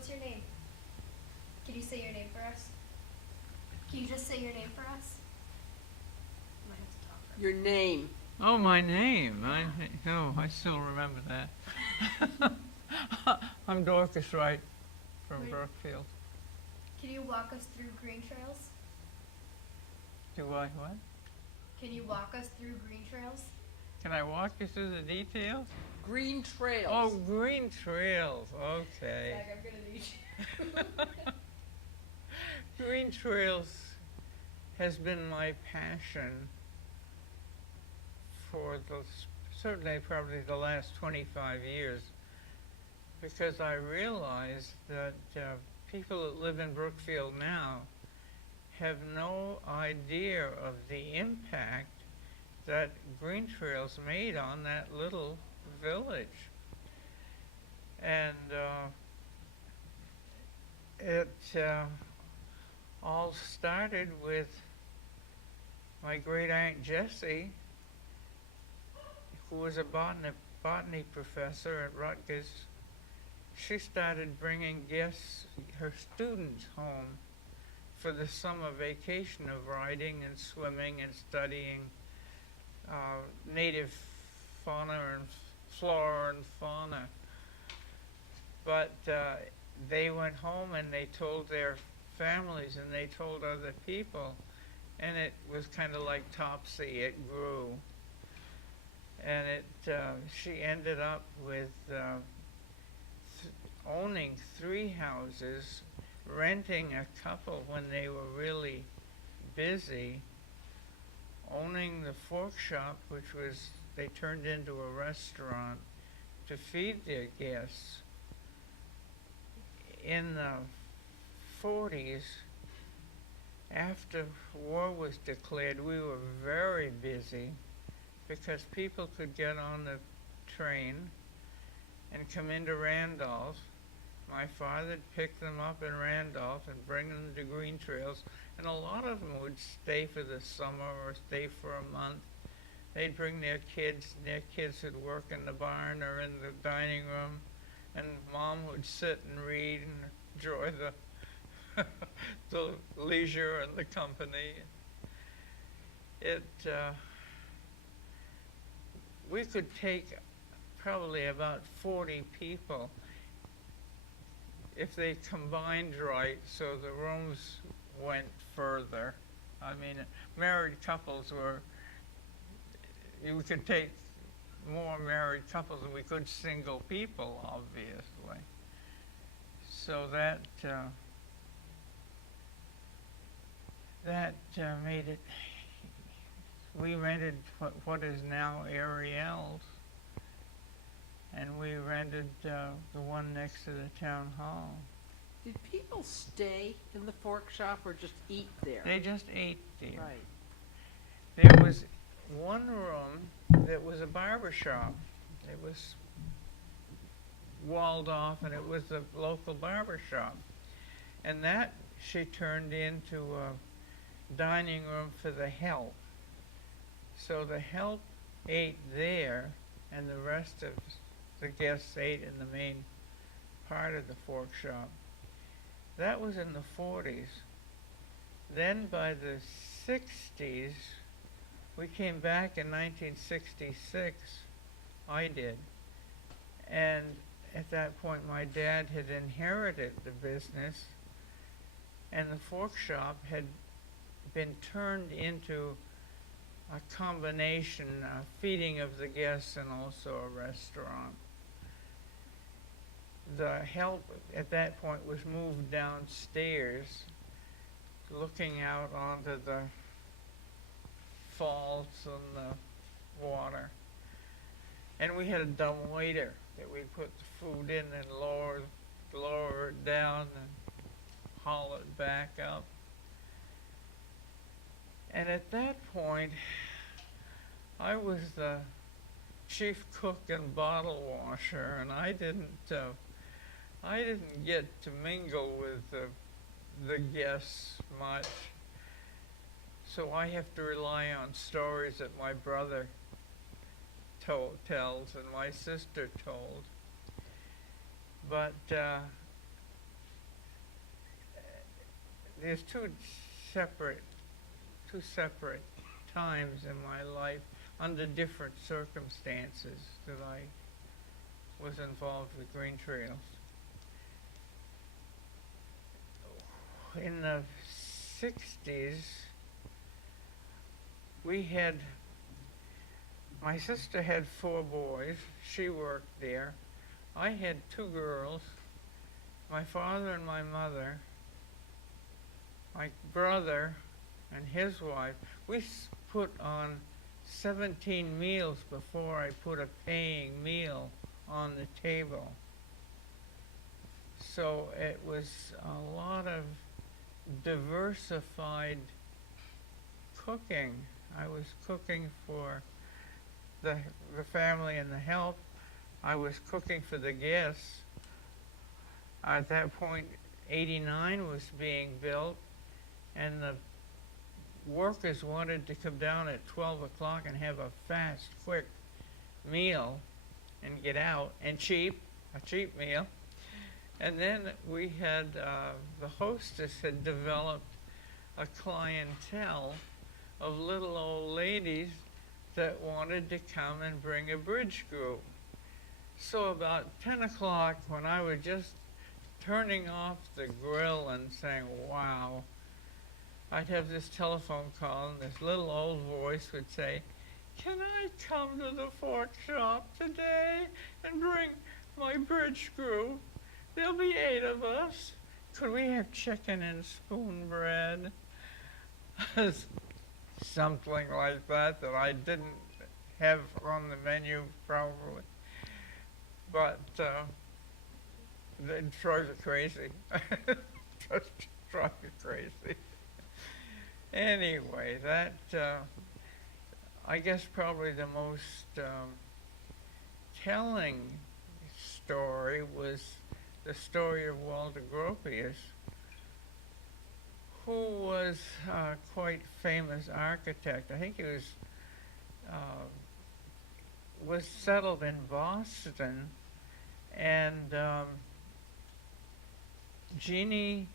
what's your name? Can you say your name for us? Can you just say your name for us? You might have to talk for Your name. Oh, my name. I still remember that. I'm Dorcas Wright from Wait. Brookfield. Can you walk us through green trails? Do I what? Can you walk us through green trails? Can I walk you through the details? Green trails. Oh, green trails. Okay. Zach, I'm gonna need you. Green Trails has been my passion for certainly probably the last 25 years, because I realized that people that live in Brookfield now have no idea of the impact that Green Trails made on that little village. And it all started with my great aunt Jessie, who was a botany professor at Rutgers. She started bringing her students home for the summer vacation of riding and swimming and studying native fauna and flora and fauna. But they went home and they told their families and they told other people, and it was kind of like Topsy. It grew, and she ended up with owning 3 houses, renting a couple when they were really busy, owning the Fork Shop, which they turned into a restaurant to feed their guests. In the 40s, after war was declared, we were very busy because people could get on the train and come into Randolph. My father'd pick them up in Randolph and bring them to Green Trails, and a lot of them would stay for the summer or stay for a month. They'd bring their kids, and their kids would work in the barn or in the dining room, and Mom would sit and read and enjoy the leisure and the company. We could take probably about 40 people if they combined right, so the rooms went further. I mean, married couples we could take more married couples than we could single people, obviously. So that made it. We rented what is now Ariel's, and we rented the one next to the town hall. Did people stay in the Fork Shop or just eat there? They just ate there. Right. There was one room that was a barber shop. It was walled off, and it was a local barber shop. And that she turned into a dining room for the help. So the help ate there, and the rest of the guests ate in the main part of the Fork Shop. That was in the 40s. Then by the 60s, we came back in 1966, I did, and at that point my dad had inherited the business, and the Fork Shop had been turned into a combination, feeding of the guests and also a restaurant. The help at that point was moved downstairs, looking out onto the falls and the water. And we had a dumb waiter that we put the food in and lower it down and haul it back up. And at that point, I was the chief cook and bottle washer, and I didn't get to mingle with the guests much. So I have to rely on stories that my brother tells and my sister told. But there's separate, two separate times in my life under different circumstances that I was involved with Green Trails. In the 60s, my sister had 4 boys. She worked there. I had 2 girls, my father and my mother, my brother and his wife. We put on 17 meals before I put a paying meal on the table. So it was a lot of diversified cooking. I was cooking for the family and the help. I was cooking for the guests. At that point, 89 was being built, and the workers wanted to come down at 12 o'clock and have a fast, quick meal and get out, and a cheap meal. And then we had, the hostess had developed a clientele of little old ladies that wanted to come and bring a bridge group. So about 10 o'clock, when I was just turning off the grill and saying, wow, I'd have this telephone call, and this little old voice would say, can I come to the fork shop today and bring my bridge group? There'll be 8 of us. Could we have chicken and spoon bread? Something like that I didn't have on the menu probably. But it drives you crazy. Just drives you crazy. Anyway, that, I guess probably the most telling story was the story of Walter Gropius, who was a quite famous architect. I think he was settled in Boston, and Jeannie,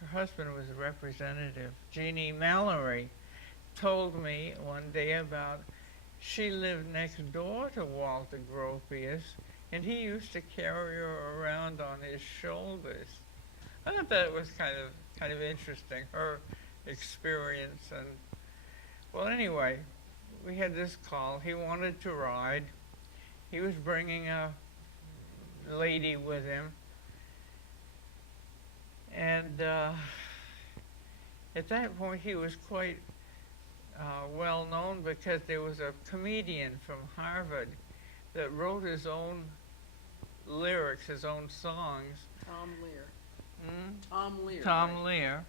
her husband was a representative, Jeannie Mallory, told me one day about she lived next door to Walter Gropius, and he used to carry her around on his shoulders. I thought that was kind of interesting, her experience. And well, anyway, we had this call. He wanted to ride. He was bringing a lady with him, and at that point he was quite well known because there was a comedian from Harvard that wrote his own lyrics, his own songs. Tom Lear. Tom Lear. Tom Right. Lear.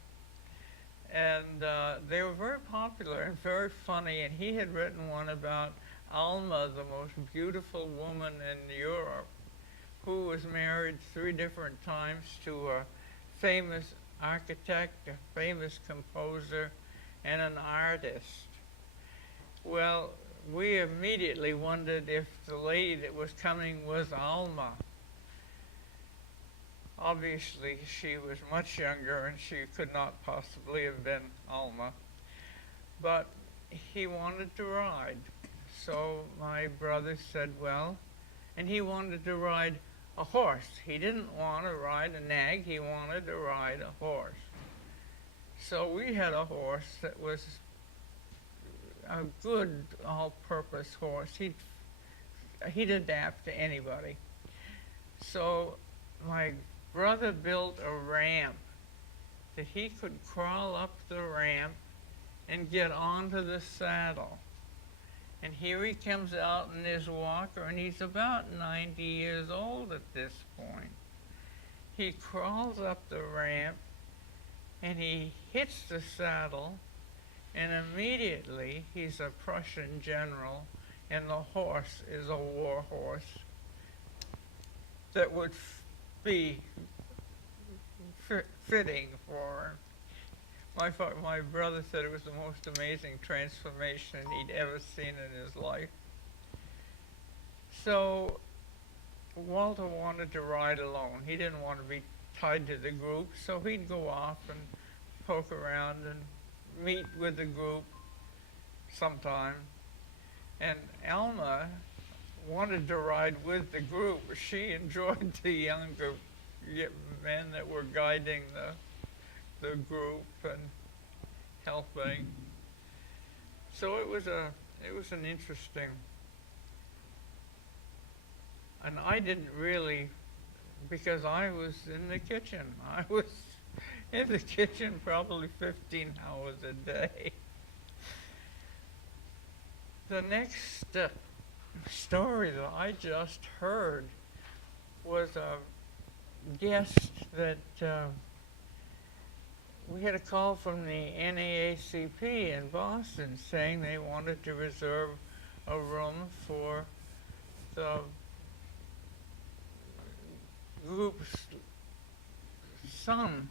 And they were very popular and very funny, and he had written one about Alma, the most beautiful woman in Europe, who was married 3 different times to a famous architect, a famous composer, and an artist. Well, we immediately wondered if the lady that was coming was Alma. Obviously, she was much younger, and she could not possibly have been Alma. But he wanted to ride. So my brother said, well, and he wanted to ride a horse. He didn't want to ride a nag. He wanted to ride a horse. So we had a horse that was a good all-purpose horse. He'd adapt to anybody. So my brother built a ramp that he could crawl up the ramp and get onto the saddle. And here he comes out in his walker, and he's about 90 years old at this point. He crawls up the ramp, and he hits the saddle, and immediately he's a Prussian general, and the horse is a war horse that would be fitting for him. My brother said it was the most amazing transformation he'd ever seen in his life. So Walter wanted to ride alone. He didn't want to be tied to the group, so he'd go off and poke around and meet with the group sometime. And Alma wanted to ride with the group. She enjoyed the younger men that were guiding the group and helping. So it was an interesting, and I didn't really, because I was in the kitchen. I was in the kitchen probably 15 hours a day. The next story that I just heard was a guest that we had a call from the NAACP in Boston saying they wanted to reserve a room for the group's son